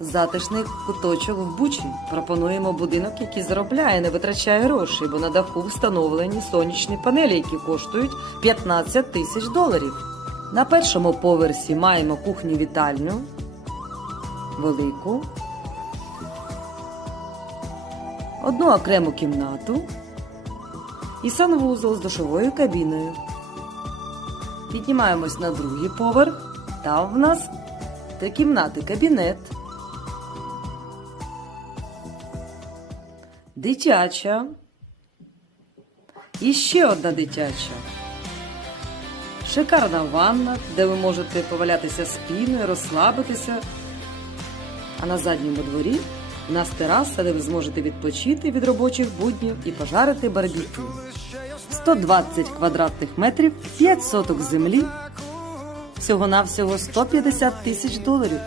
Затишний куточок в Бучі. Пропонуємо будинок, який заробляє, не витрачає грошей, бо на даху встановлені сонячні панелі, які коштують 15 тисяч доларів. На першому поверсі маємо кухню-вітальню, велику, одну окрему кімнату і санвузол з душовою кабіною. Піднімаємось на другий поверх. Там в нас три кімнати, кабінет. Дитяча. І ще одна дитяча. Шикарна ванна, де ви можете повалятися спіною, розслабитися. А на задньому дворі у нас тераса, де ви зможете відпочити від робочих буднів і пожарити барбекю. 120 квадратних метрів, 5 соток землі, всього-навсього 150 тисяч доларів.